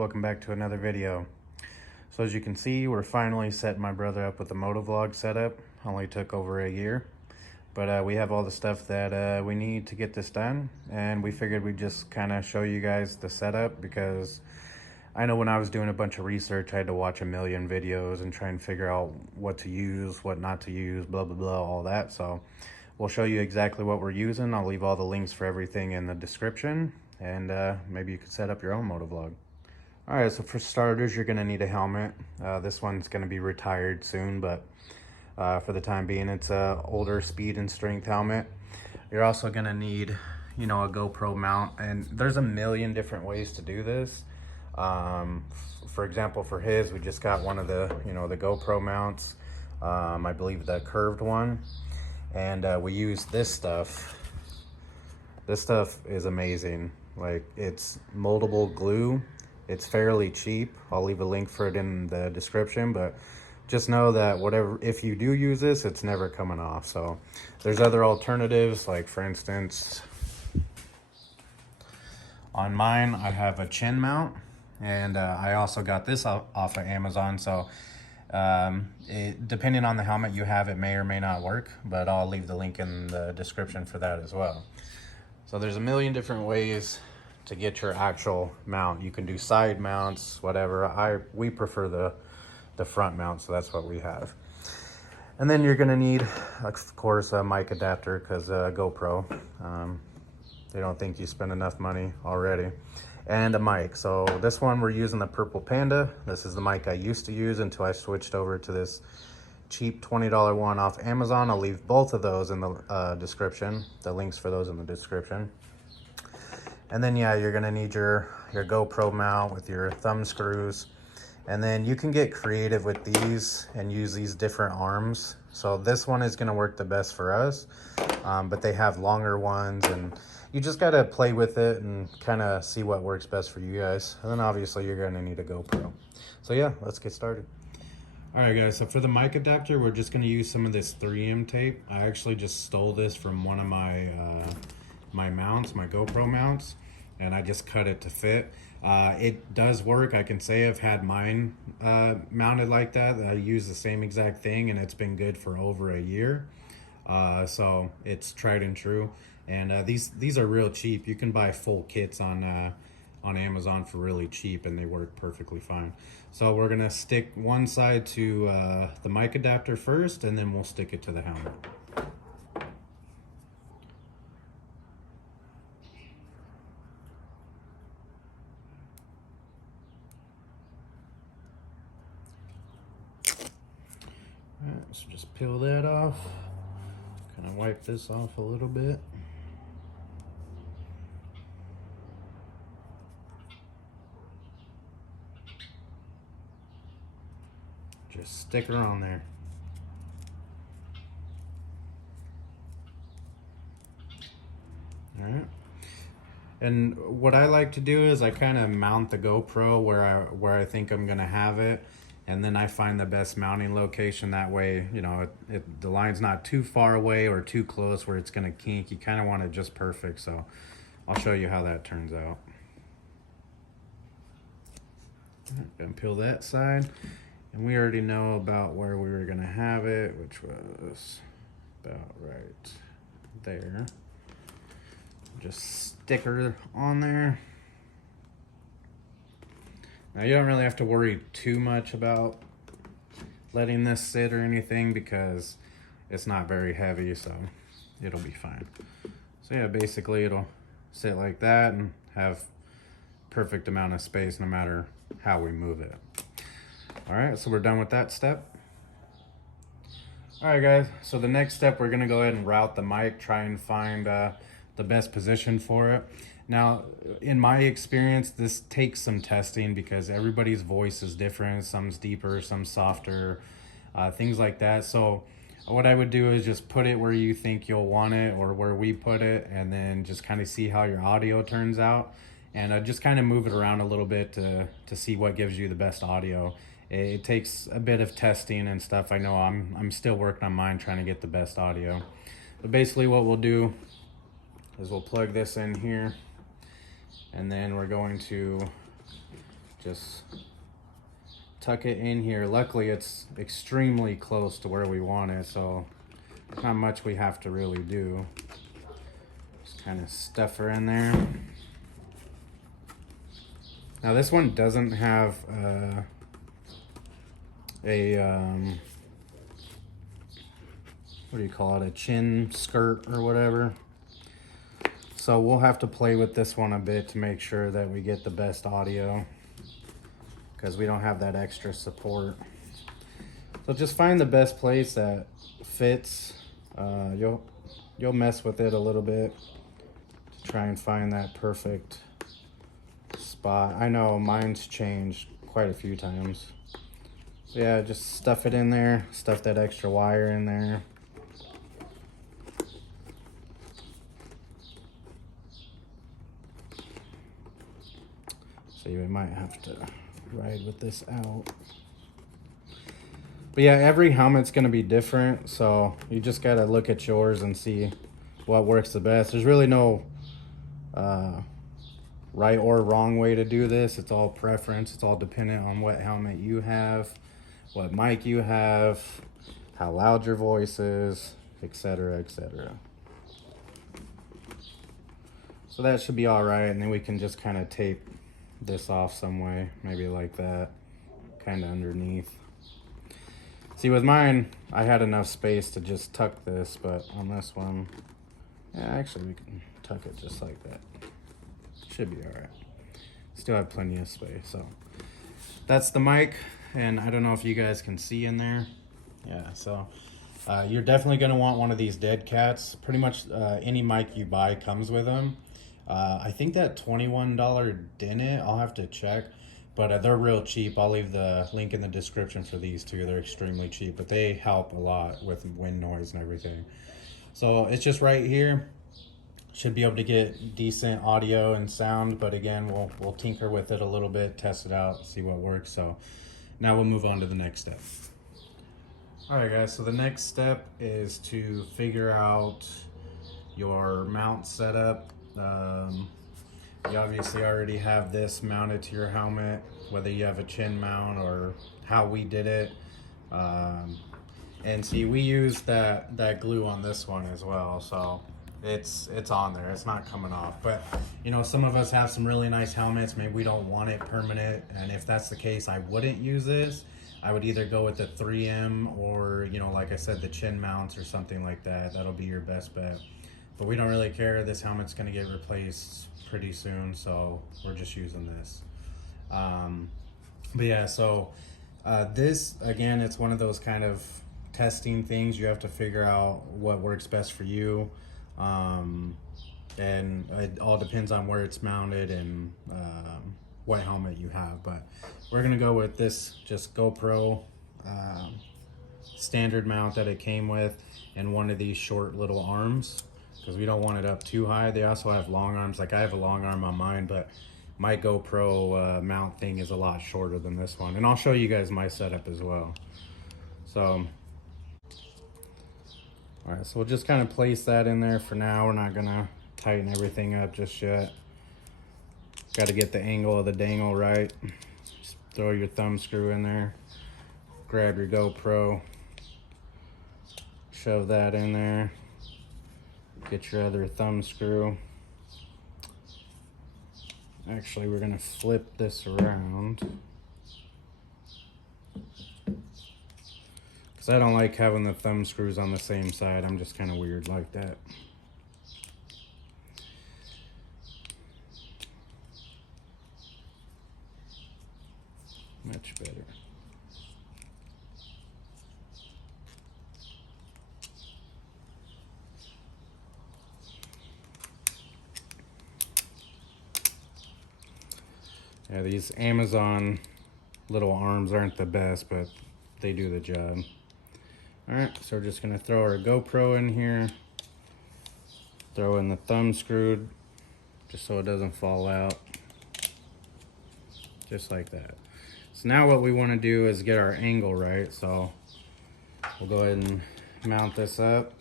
welcome back to another video. So as you can see, we're finally setting my brother up with the MotoVlog setup. Only took over a year, but we have all the stuff that we need to get this done, and we figured we'd just kind of show you guys the setup, because I know when I was doing a bunch of research, I had to watch a million videos and try and figure out what to use, what not to use, blah blah blah, all that. So we'll show you exactly what we're using. I'll leave all the links for everything in the description, and maybe you could set up your own MotoVlog. All right, so for starters, you're gonna need a helmet. This one's gonna be retired soon, but for the time being, it's a older speed and strength helmet. You're also gonna need, a GoPro mount, and there's a million different ways to do this. For example, for his, we just got one of the, the GoPro mounts. I believe the curved one, and we use this stuff. This stuff is amazing. Like, it's moldable glue. It's fairly cheap. I'll leave a link for it in the description, but just know that if you do use this, it's never coming off. So there's other alternatives, like for instance, on mine, I have a chin mount, and I also got this off of Amazon. So depending on the helmet you have, it may or may not work, but I'll leave the link in the description for that as well. So there's a million different ways to get your actual mount. You can do side mounts, whatever. We prefer the front mount, so that's what we have. And then you're gonna need, of course, a mic adapter, because GoPro, they don't think you spend enough money already. And a mic. So this one, we're using the Purple Panda. This is the mic I used to use until I switched over to this cheap $20 one off Amazon. I'll leave both of those in the description, the links for those in the description. And then, yeah, you're gonna need your GoPro mount with your thumb screws. And then you can get creative with these and use these different arms. So this one is gonna work the best for us, but they have longer ones, and you just gotta play with it and kind of see what works best for you guys. And then obviously you're gonna need a GoPro. So yeah, let's get started. All right, guys, so for the mic adapter, we're just gonna use some of this 3M tape. I actually just stole this from one of my mounts, my GoPro mounts, and I just cut it to fit. It does work. I can say I've had mine mounted like that. I use the same exact thing, and it's been good for over a year. So it's tried and true. And these are real cheap. You can buy full kits on Amazon for really cheap, and they work perfectly fine. So we're gonna stick one side to the mic adapter first, and then we'll stick it to the helmet. Alright, so just peel that off. Kind of wipe this off a little bit. Just stick her on there. Alright. And what I like to do is I kind of mount the GoPro where I think I'm gonna have it, and then I find the best mounting location. That way, the line's not too far away or too close where it's gonna kink. You kind of want it just perfect. So I'll show you how that turns out. Gonna peel that side, and we already know about where we were gonna have it, which was about right there. Just stick her on there. Now you don't really have to worry too much about letting this sit or anything, because it's not very heavy, so it'll be fine. So yeah, basically it'll sit like that and have perfect amount of space no matter how we move it. All right, so we're done with that step. All right, guys, so the next step, we're gonna go ahead and route the mic, try and find the best position for it. Now, in my experience, this takes some testing, because everybody's voice is different. Some's deeper, some softer, things like that. So what I would do is just put it where you think you'll want it, or where we put it, and then just kind of see how your audio turns out, and just kind of move it around a little bit to see what gives you the best audio. It takes a bit of testing and stuff. I know I'm still working on mine, trying to get the best audio. But basically what we'll do is we'll plug this in here, and then we're going to just tuck it in here. Luckily it's extremely close to where we want it, so not much we have to really do. Just kind of stuff her in there. Now this one doesn't have what do you call it, a chin skirt or whatever. So we'll have to play with this one a bit to make sure that we get the best audio, because we don't have that extra support. So just find the best place that fits. You'll mess with it a little bit to try and find that perfect spot. I know mine's changed quite a few times. So yeah, just stuff it in there, stuff that extra wire in there. So you might have to ride with this out. But yeah, every helmet's gonna be different, so you just gotta look at yours and see what works the best. There's really no right or wrong way to do this. It's all preference. It's all dependent on what helmet you have, what mic you have, how loud your voice is, etc., etc. So that should be all right, and then we can just kind of tape this off some way, maybe like that, kind of underneath. See, with mine, I had enough space to just tuck this, but on this one, yeah, actually we can tuck it just like that. Should be all right. Still have plenty of space. So that's the mic, and I don't know if you guys can see in there. Yeah, so you're definitely gonna want one of these dead cats. Pretty much any mic you buy comes with them. I think that $21 didn't. I'll have to check, but they're real cheap. I'll leave the link in the description for these two. They're extremely cheap, but they help a lot with wind noise and everything. So it's just right here. Should be able to get decent audio and sound, but again, we'll tinker with it a little bit, test it out, see what works. So now we'll move on to the next step. All right, guys, so the next step is to figure out your mount setup. You obviously already have this mounted to your helmet, whether you have a chin mount or how we did it. And see, we used that glue on this one as well, so it's on there. It's not coming off. But you know, some of us have some really nice helmets. Maybe we don't want it permanent, and if that's the case, I wouldn't use this. I would either go with the 3M or, you know, like I said, the chin mounts or something like that. That'll be your best bet. But we don't really care. This helmet's gonna get replaced pretty soon, so we're just using this. But yeah, so this, again, it's one of those kind of testing things. You have to figure out what works best for you. And it all depends on where it's mounted and what helmet you have. But we're gonna go with this just GoPro standard mount that it came with, and one of these short little arms, because we don't want it up too high. They also have long arms. Like I have a long arm on mine, but my GoPro mount thing is a lot shorter than this one. And I'll show you guys my setup as well. So, all right, so we'll just kind of place that in there for now. We're not gonna tighten everything up just yet. Got to get the angle of the dangle right. Just throw your thumb screw in there. Grab your GoPro. Shove that in there. Get your other thumb screw. Actually, we're gonna flip this around, because I don't like having the thumb screws on the same side. I'm just kind of weird like that. Much better. Yeah, these Amazon little arms aren't the best, but they do the job. All right, so we're just gonna throw our GoPro in here, throw in the thumb screw, just so it doesn't fall out, just like that. So now what we wanna do is get our angle right, so we'll go ahead and mount this up,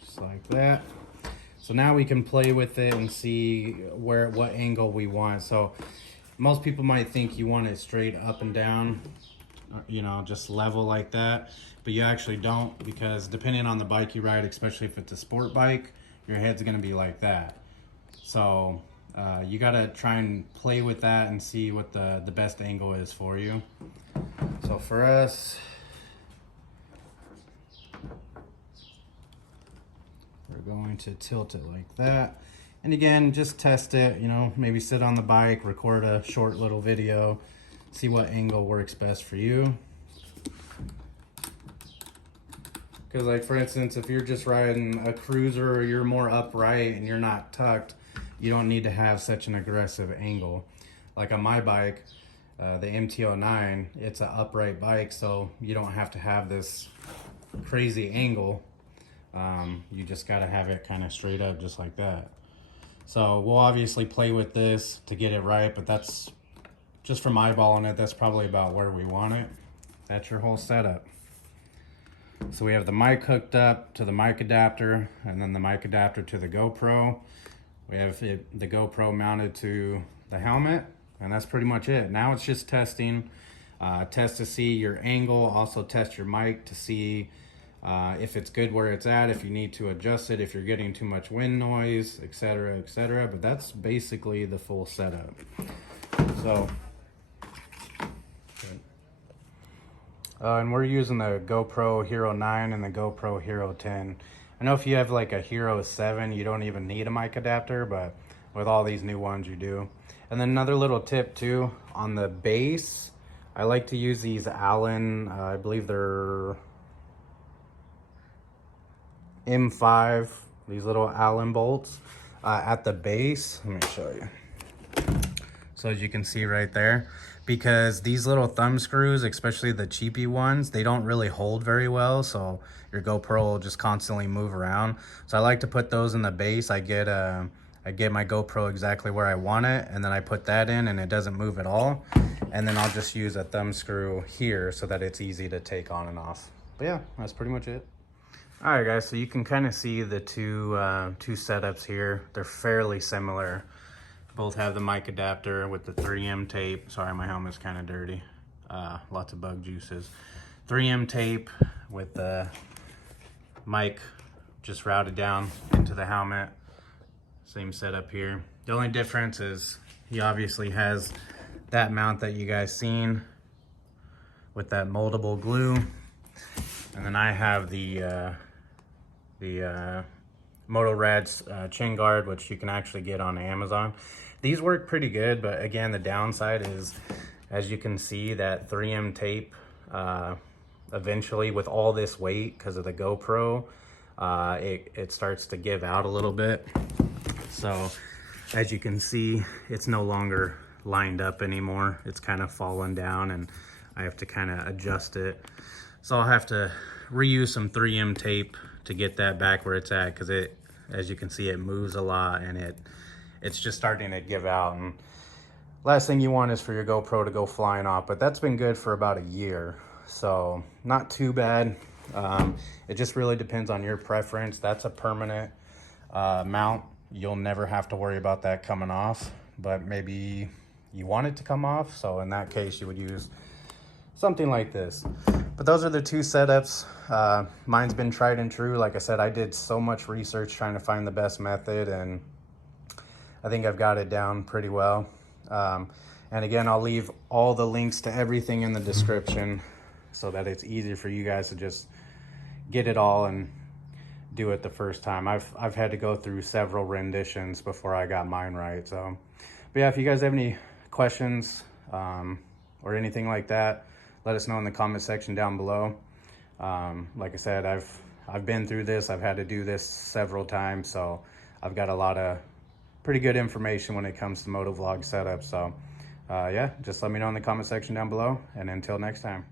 just like that. So now we can play with it and see what angle we want. So Most people might think you want it straight up and down, you know, just level like that, but you actually don't, because depending on the bike you ride, especially if it's a sport bike, your head's gonna be like that. So you gotta try and play with that and see what the best angle is for you. So for us, we're going to tilt it like that. And again, just test it, you know, maybe sit on the bike, record a short little video, see what angle works best for you. Because like for instance, if you're just riding a cruiser or you're more upright and you're not tucked, you don't need to have such an aggressive angle. Like on my bike, the MT-09, it's an upright bike, so you don't have to have this crazy angle. You just gotta have it kind of straight up just like that. So we'll obviously play with this to get it right, but that's just from eyeballing it, that's probably about where we want it. That's your whole setup. So we have the mic hooked up to the mic adapter, and then the mic adapter to the GoPro. We have the GoPro mounted to the helmet, and that's pretty much it. Now it's just testing. Test to see your angle, also test your mic to see if it's good where it's at, if you need to adjust it, if you're getting too much wind noise, etc., etc. But that's basically the full setup. So, and we're using the GoPro Hero 9 and the GoPro Hero 10. I know if you have like a Hero 7, you don't even need a mic adapter, but with all these new ones, you do. And then another little tip too, on the base, I like to use these Allen, I believe they're M5, these little Allen bolts at the base. Let me show you. So as you can see right there, because these little thumb screws, especially the cheapy ones, they don't really hold very well, so your GoPro will just constantly move around. So I like to put those in the base. I get my GoPro exactly where I want it, and then I put that in and it doesn't move at all. And then I'll just use a thumb screw here so that it's easy to take on and off. But yeah, that's pretty much it. All right guys, so you can kind of see the two setups here. They're fairly similar. Both have the mic adapter with the 3M tape. Sorry, my helmet's kind of dirty. Lots of bug juices. 3M tape with the mic just routed down into the helmet. Same setup here. The only difference is he obviously has that mount that you guys seen with that moldable glue. And then I have the MotoRad's chin guard, which you can actually get on Amazon. These work pretty good, but again, the downside is, as you can see, that 3M tape, eventually with all this weight, because of the GoPro, it starts to give out a little bit. So as you can see, it's no longer lined up anymore. It's kind of fallen down, and I have to kind of adjust it. So I'll have to reuse some 3M tape to get that back where it's at, because it, as you can see, it moves a lot and it's just starting to give out. And last thing you want is for your GoPro to go flying off, but that's been good for about a year, so not too bad. It just really depends on your preference. That's a permanent mount. You'll never have to worry about that coming off, but maybe you want it to come off, so in that case you would use something like this. But those are the two setups. Mine's been tried and true. Like I said, I did so much research trying to find the best method, and I think I've got it down pretty well. And again, I'll leave all the links to everything in the description so that it's easier for you guys to just get it all and do it the first time. I've had to go through several renditions before I got mine right. So, but yeah, if you guys have any questions or anything like that, let us know in the comment section down below. Like I said, I've been through this. I've had to do this several times, so I've got a lot of pretty good information when it comes to MotoVlog setup. So yeah, just let me know in the comment section down below, and until next time.